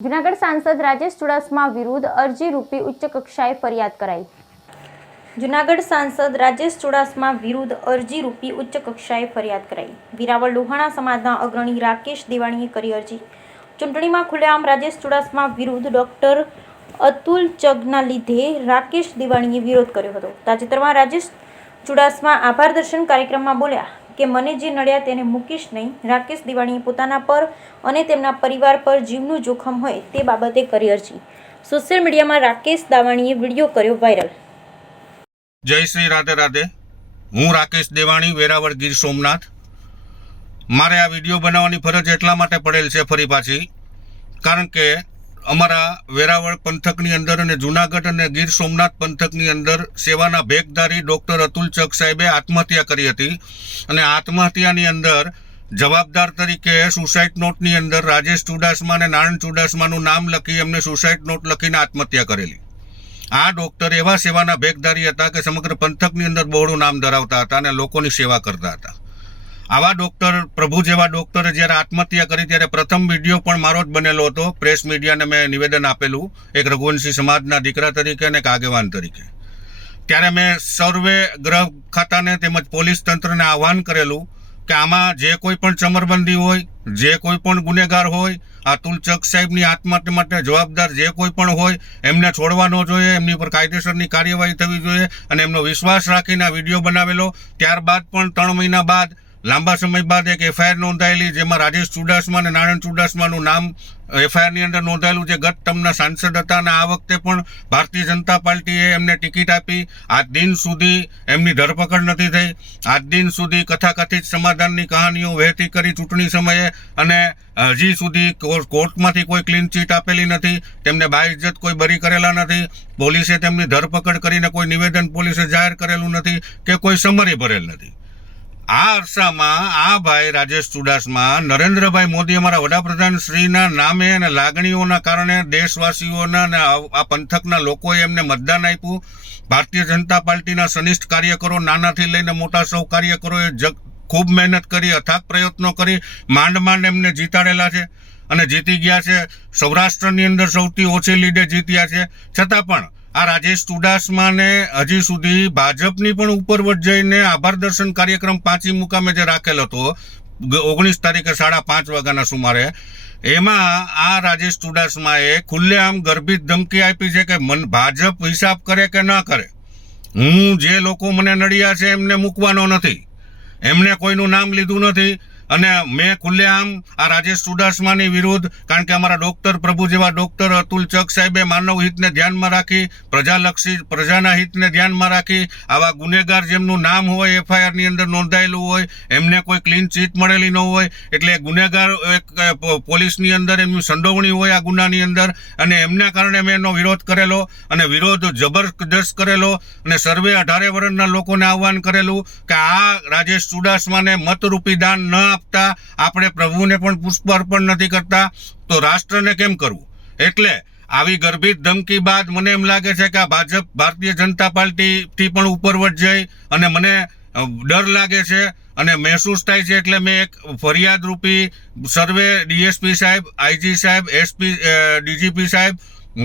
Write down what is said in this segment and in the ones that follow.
જૂનાગઢ સાંસદ રાજેશ ચુડાસમા વિરુદ્ધ અરજી રૂપી ઉચ્ચ કક્ષાએ ફરિયાદ કરાઈ। જૂનાગઢ સાંસદ રાજેશ ચુડાસમા વિરુદ્ધ અરજી રૂપી ઉચ્ચ કક્ષાએ ફરિયાદ કરાઈ। વેરાવળ લોહાણા સમાજના અગ્રણી રાકેશ દેવાણીએ કરી અરજી। ચૂંટણીમાં ખુલ્લેઆમ રાજેશ ચુડાસમા વિરુદ્ધ ડોક્ટર અતુલ ચગના લીધે રાકેશ દેવાણીએ વિરોધ કર્યો હતો। તાજેતરમાં રાજેશ ચુડાસમા આભાર દર્શન કાર્યક્રમમાં બોલ્યા કે મને જે નડ્યા તેને મૂકીશ નહીં। રાકેશ દેવાણીએ પોતાના પર અને તેમના પરિવાર પર જીવનું જોખમ હોય તે બાબતે કરી અરજી। સોશિયલ મીડિયામાં રાકેશ દેવાણીએ વિડીયો કર્યો વાયરલ। જય શ્રી રાધે રાધે। હું રાકેશ દેવાણી, વેરાવળ ગીર સોમનાથ। મારે આ વિડીયો બનાવવાની ફરજ એટલા માટે પડેલ છે ફરી પાછી, કારણ કે અમારા વેરાવળ પંથકની અંદર અને જૂનાગઢ અને ગીર સોમનાથ પંથકની અંદર સેવાના ભેગધારી ડૉક્ટર અતુલ ચગ સાહેબે આત્મહત્યા કરી હતી અને આત્મહત્યાની અંદર જવાબદાર તરીકે સુસાઇડ નોટની અંદર રાજેશ ચુડાસમા અને નારાયણ ચુડાસમાનું નામ લખી એમને સુસાઇડ નોટ લખીને આત્મહત્યા કરેલી। આ ડૉક્ટર એવા સેવાના ભેગધારી હતા કે સમગ્ર પંથકની અંદર બહોળું નામ ધરાવતા હતા અને લોકોની સેવા કરતા હતા। આવા ડૉક્ટર, પ્રભુ જેવા ડૉક્ટરે જ્યારે આત્મહત્યા કરી ત્યારે પ્રથમ વિડીયો પણ મારો જ બનેલો હતો। પ્રેસ મીડિયાને મેં નિવેદન આપેલું, એક રઘુવંશી સમાજના દીકરા તરીકે અને એક આગેવાન તરીકે। ત્યારે મેં સર્વે ગૃહ ખાતાને તેમજ પોલીસ તંત્રને આહ્વાન કરેલું કે આમાં જે કોઈ પણ ચમરબંધી હોય, જે કોઈ પણ ગુનેગાર હોય, અતુલ ચગ સાહેબની આત્મહત્યા માટે જવાબદાર જે કોઈ પણ હોય એમને છોડવા ન જોઈએ, એમની પર કાયદેસરની કાર્યવાહી થવી જોઈએ અને એમનો વિશ્વાસ રાખીને આ વિડીયો બનાવેલો। ત્યારબાદ પણ 3 મહિના બાદ, લાંબા સમય બાદ એક એફઆઈઆર નોંધાયેલી, જેમાં રાજેશ ચુડાસમા અને નારાયણ ચુડાસમાનું નામ એફઆઈઆરની અંદર નોંધાયેલું, જે ગત ટર્મના સાંસદ હતા અને આ વખતે પણ ભારતીય જનતા પાર્ટીએ એમને ટિકિટ આપી। આજ દિન સુધી એમની ધરપકડ નથી થઈ। આજ દિન સુધી કથાકથિત સમાધાનની કહાનીઓ વહેતી કરી ચૂંટણી સમયે, અને હજી સુધી કોર્ટમાંથી કોઈ ક્લીન ચીટ આપેલી નથી। તેમને બાઇજ્જત કોઈ બરી કરેલા નથી। પોલીસે તેમની ધરપકડ કરીને કોઈ નિવેદન પોલીસે જાહેર કરેલું નથી કે કોઈ સમરી ભરેલ નથી। આ અરસામાં આ ભાઈ રાજેશ ચુડાસમા નરેન્દ્રભાઈ મોદી, અમારા વડાપ્રધાન શ્રીના નામે અને લાગણીઓના કારણે દેશવાસીઓના અને આ પંથકના લોકોએ એમને મતદાન આપ્યું। ભારતીય જનતા પાર્ટીના સનિષ્ઠ કાર્યકરો, નાનાથી લઈને મોટા સૌ કાર્યકરોએ ખૂબ મહેનત કરી, અથાગ પ્રયત્નો કરી, માંડ એમને જીતાડેલા છે અને જીતી ગયા છે। સૌરાષ્ટ્રની અંદર સૌથી ઓછી લીડે જીત્યા છે। છતાં પણ આ રાજેશ ચુડાસમાને હજી સુધી ભાજપની પણ ઉપરવટ જઈને આભાર દર્શન કાર્યક્રમ 5મી મુકામે જે રાખેલ હતો 19 તારીખે 5:30 વાગ્યાના સુમારે, એમાં આ રાજેશ ચુડાસમાએ ખુલ્લેઆમ ગર્ભિત ધમકી આપી છે કે ભાજપ હિસાબ કરે કે ન કરે, હું જે લોકો મને નડ્યા છે એમને મૂકવાનો નથી, એમને કોઈનું નામ લીધું નથી। અને મેં ખુલ્લેઆમ આ રાજેશ ચુડાસમાની વિરુદ્ધ, કારણ કે અમારા ડૉક્ટર, પ્રભુ જેવા ડૉક્ટર અતુલ ચગ સાહેબે માનવ હિતને ધ્યાનમાં રાખી, પ્રજાના હિતને ધ્યાનમાં રાખી, આવા ગુનેગાર જેમનું નામ હોય એફઆઈઆરની અંદર નોંધાયેલું હોય, એમને કોઈ ક્લીન ચીટ મળેલી ન હોય, એટલે ગુનેગાર પોલીસની અંદર એમની સંડોવણી હોય આ ગુનાની અંદર, અને એમના કારણે મેં એનો વિરોધ કરેલો અને વિરોધ જબરદસ્ત કરેલો અને સર્વે 18 વર્ષના લોકોને આહ્વાન કરેલું કે આ રાજેશ ચુડાસમાને મતરૂપી દાન ન આપતા, આપણે પ્રભુને પણ પુષ્પ અર્પણ નથી કરતા તો રાષ્ટ્રને કેમ કરવું? એટલે આવી ગર્ભિત ધમકી બાદ મને એમ લાગે છે કે આ ભાજપ, ભારતીય જનતા પાર્ટીથી પણ ઉપરવટ જઈ અને મને ડર લાગે છે અને મહેસૂસ થાય છે। એટલે મેં એક ફરિયાદ રૂપી સર્વે ડીએસપી સાહેબ, આઈજી સાહેબ, એસપી, ડીજીપી સાહેબ,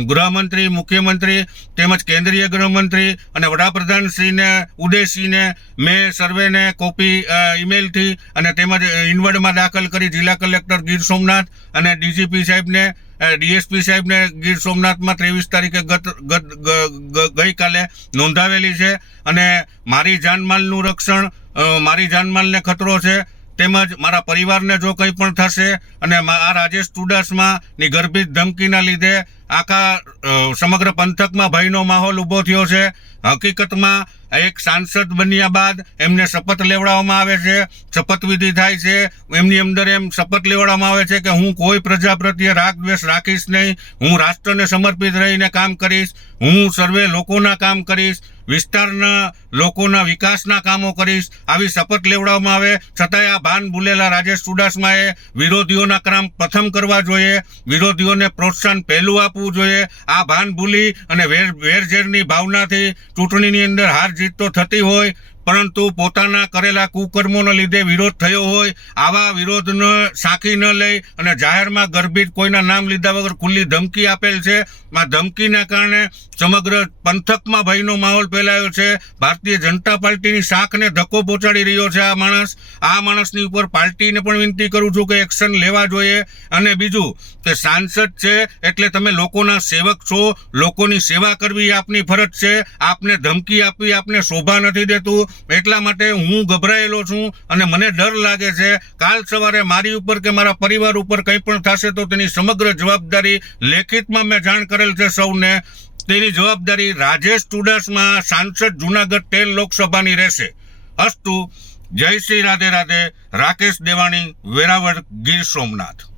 ગૃહમંત્રી, મુખ્યમંત્રી તેમજ કેન્દ્રીય ગૃહમંત્રી અને વડાપ્રધાનશ્રીને ઉદ્દેશીને મેં સર્વેને કોપી ઈમેલથી અને તેમજ ઇનવર્ડમાં દાખલ કરી જિલ્લા કલેક્ટર ગીર સોમનાથ અને ડીજીપી સાહેબને, ડીએસપી સાહેબને ગીર સોમનાથમાં 23 તારીખે ગઈકાલે નોંધાવેલી છે। અને મારી જાનમાલનું રક્ષણ, મારી જાનમાલને ખતરો છે, તેમજ મારા પરિવારને જો કંઈ પણ થશે અને આ રાજેશ ચુડાસમાની ગર્ભિત ધમકીના લીધે આખા સમગ્ર પંથકમાં ભયનો માહોલ ઊભો થયો છે। હકીકતમાં એક સાંસદ બન્યા બાદ એમને શપથ લેવડાવવામાં આવે છે, શપથવિધિ થાય છે, એમની અંદર એમ શપથ લેવડાવવામાં આવે છે કે હું કોઈ પ્રજા પ્રત્યે રાગ દ્વેષ રાખીશ નહીં, હું રાષ્ટ્રને સમર્પિત રહીને કામ કરીશ, હું સર્વે લોકોના કામ કરીશ, વિસ્તારના લોકોના વિકાસના કામો કરીશ, આવી શપથ લેવડાવવામાં આવે। છતાંય આ ભાન ભૂલેલા રાજેશ ચુડાસમાએ વિરોધીઓના કામ પ્રથમ કરવા જોઈએ, વિરોધીઓને પ્રોત્સાહન પહેલું આપવું જોઈએ। આ ભાન ભૂલી અને વેરઝેરની ભાવનાથી ચૂંટણીની અંદર હાર જીત તો થતી હોય, પરંતુ પોતાના કરેલા કુકર્મોના લીધે વિરોધ થયો હોય, આવા વિરોધને સાખી ન લઈ અને જાહેરમાં ગર્ભિત કોઈના નામ લીધા વગર ખુલ્લી ધમકી આપેલ છે. આ ધમકીના કારણે સમગ્ર પંથકમાં ભયનો માહોલ ફેલાયો છે. ભારતીય જનતા પાર્ટીની શાખને ધક્કો પહોંચાડી રહ્યો છે આ માણસ. આ માણસની ઉપર પાર્ટીને પણ વિનંતી કરું છું કે એક્શન લેવા જોઈએ. અને બીજું કે સાંસદ છે એટલે તમે લોકોના સેવક છો, લોકોની સેવા કરવી આપની ફરજ છે. આપને ધમકી આપવી આપને શોભા નથી દેતું. એટલા માટે હું ગભરાયેલો છું અને મને ડર લાગે છે કાલ સવારે મારી ઉપર કે મારા પરિવાર ઉપર કંઈ પણ થશે તો તેની સમગ્ર જવાબદારી લેખિતમાં મેં જાણ કરેલ છે સૌને. તેની જવાબદારી રાજેશ ચુડાસમા સાંસદ જુનાગઢ 13 લોકસભાની રહેશે. અસ્તુ. જય શ્રી રાધે રાધે. રાકેશ દેવાણી, વેરાવળ, ગીર સોમનાથ.